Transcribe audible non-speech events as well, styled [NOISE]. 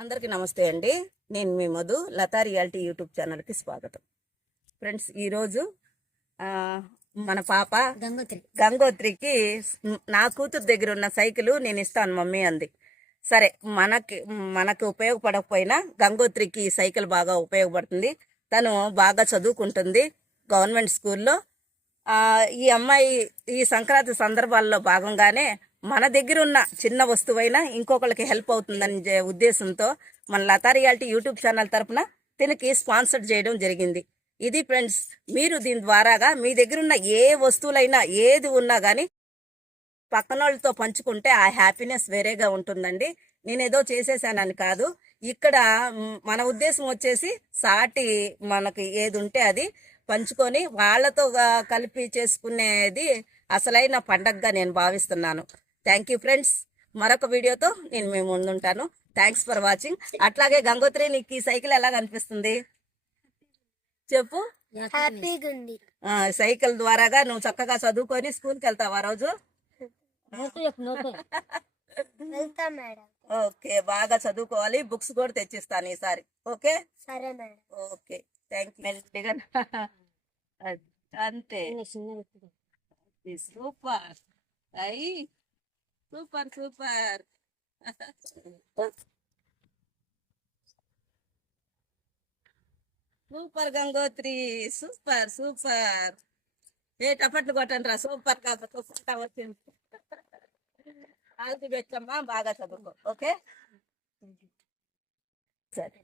అందరికీ నమస్తే అండి. నేను మీ మధు లతా రియాలిటీ యూట్యూబ్ ఛానల్కి స్వాగతం. ఫ్రెండ్స్ ఈరోజు మన పాప గంగోత్రి. గంగోత్రికి నా కూతురు దగ్గర ఉన్న సైకిల్ నేను ఇస్తాను మమ్మీ అంది. సరే మనకి మనకు ఉపయోగపడకపోయినా గంగోత్రికి ఈ సైకిల్ బాగా ఉపయోగపడుతుంది. తను బాగా చదువుకుంటుంది గవర్నమెంట్ స్కూల్లో. ఈ అమ్మాయి ఈ సంక్రాంతి సందర్భాల్లో భాగంగానే మన దగ్గర ఉన్న చిన్న వస్తువైనా ఇంకొకరికి హెల్ప్ అవుతుందని ఉద్దేశంతో మన లతా రియాలిటీ యూట్యూబ్ ఛానల్ తరపున తినకి స్పాన్సర్ చేయడం జరిగింది. ఇది ఫ్రెండ్స్ మీరు దీని ద్వారాగా మీ దగ్గర ఉన్న ఏ వస్తువులైనా ఏది ఉన్నా కానీ పక్కన వాళ్ళతో పంచుకుంటే ఆ హ్యాపీనెస్ వేరేగా ఉంటుందండి. నేను ఏదో చేసేసానని కాదు. ఇక్కడ మన ఉద్దేశం వచ్చేసి సాటి మనకి ఏది ఉంటే అది పంచుకొని వాళ్ళతో కలిపి చేసుకునేది అసలైన పండగగా నేను భావిస్తున్నాను. థ్యాంక్ యూ ఫ్రెండ్స్ మరొక వీడియోతో నేను మేము ముందుంటాను. థ్యాంక్స్ ఫర్ వాచింగ్ అట్లాగే గంగోత్రి నీకు ఈ సైకిల్ ఎలా కనిపిస్తుంది? చెప్పు. సైకిల్ ద్వారాగా నువ్వు చక్కగా చదువుకొని స్కూల్కి వెళ్తావా ఆ రోజు? ఓకే బాగా చదువుకోవాలి. బుక్స్ కూడా తెచ్చిస్తాను ఈసారి. ఓకే? సరే మేడం. ఓకే థ్యాంక్ యూ [LAUGHS] అంతే. సూపర్. అయ్యి super super super Gangotri super super ఏ టపట్లు కొట్టండి రా సూపర్గా సూపర్ వచ్చింది ఆల్ది పెట్టమ్మా బాగా చదువుకో. ఓకే? సరే.